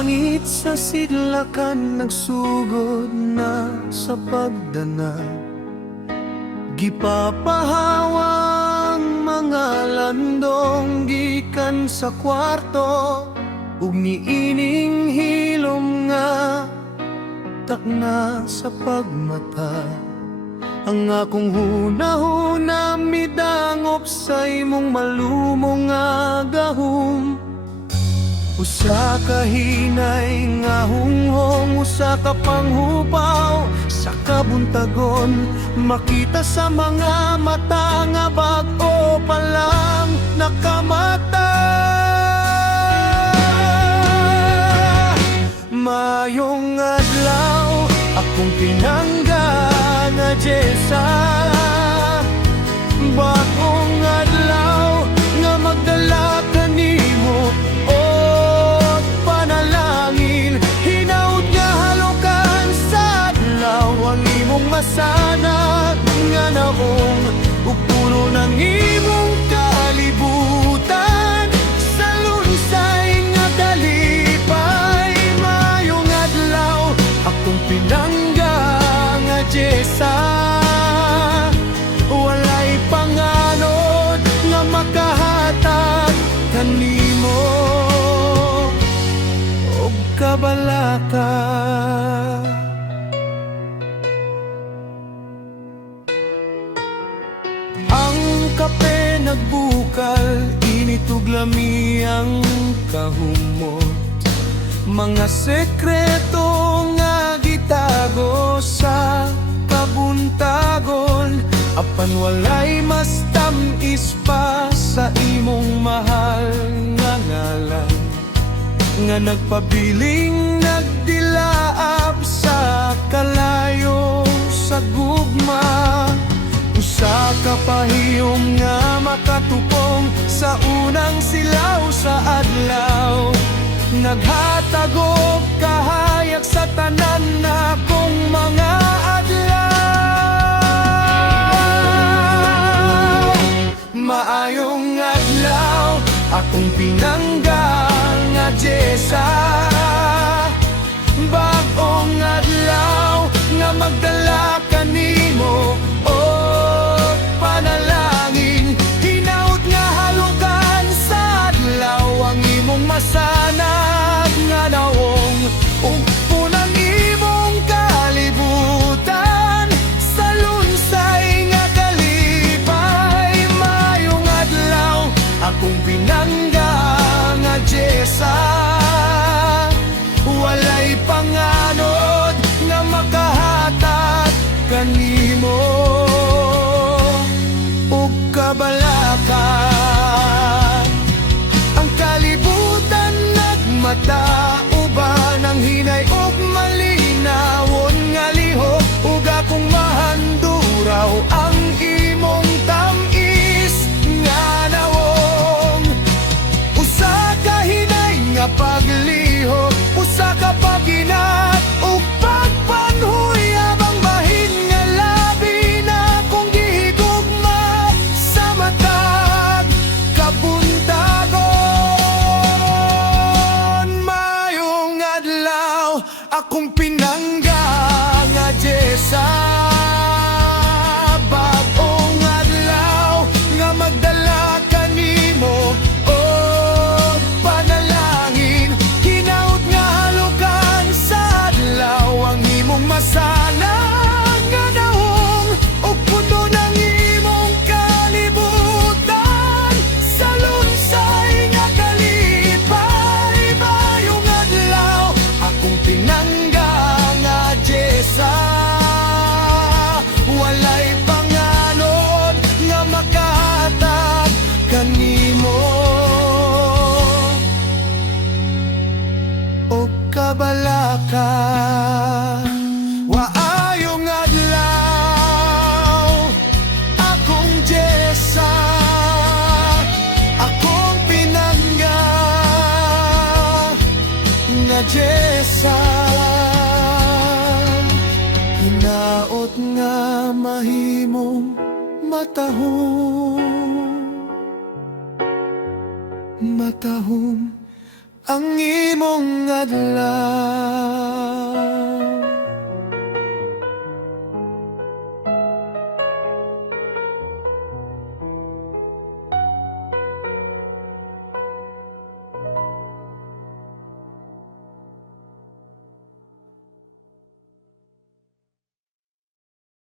langit sa sidlakan nagsugod na sa pagdanag. Gipapahawang mga landong gikan sa kwarto, ug niining hilom nga takna sa pagmata. Ang akong hunahuna midangop sa imong malumong nga gahom. Usa ka hinay nga hunghong, usa ka panghupaw sa kabuntagon. Makita sa mga mata nga bag-o pa lang nakamata. Mayong adlaw akong pinangga nga Diyesa. Bagong adlaw nga magdala kanimo og panalangin. Hinaut nga halokan sa adlaw ang imong masanag nga naong, ug puno ng imong kalibutan sa lunsay nga dalipay. Mayong adlaw akong pinangga nga Diyesa. Walay panganod nga makahatag kanimo og kabalaka. Ang kape nagbukal, init ug lami ang kahumot. Mga sekreto nga gitago sa kabuntagon, apan walay mas tamis pa sa imong mahal nga ngalan. Nga nagpabiling nagdilaap sa kalayo sa gugma. Usa ka pahiyom nga makatupong sa unang silaw sa adlaw. Naghatag og kahayag sa tanan na akong mga adlaw. Maayong adlaw akong pinangga nga Diyesa. Bagong adlaw nga magdala kanimo og panalangin. Hinaut nga halukan sa adlaw ang imong masanag nga naong, ug punang imong kalibutan sa lunsay nga kalipay. Mayong adlaw akong pinangga nga Diyesa. Walay panganod nga makahatag kanimo ug kabalaka. Ang kalibutan nagmata, uban ang hinay ug malinawon nga lihok, ug akong mahanduraw ang imong tamis nga nawong. Usa ka hinay nga paglihok, usa ka paginat ug pagpanhuy, abang bahin nga labi na kung gihigugma sa matag kabuntagon. Mayong adlaw akong pinangga nga Diyesa. Bagong adlaw nga magdala kanimo og panalangin. Hinaut nga halukan sa adlaw ang imong masanag nga naong, ug puno ng imong kalibutan sa lunsay nga kalipay. Mayong adlaw akong pinangga nga Diyesa. Walay panganod nga makahatag kanimo og kabalaka. Waayong adlaw akong Diyesa. Akong pinangga nga Diyesa. Hinaot nga mahimong matahom, matahom ang imong adlaw.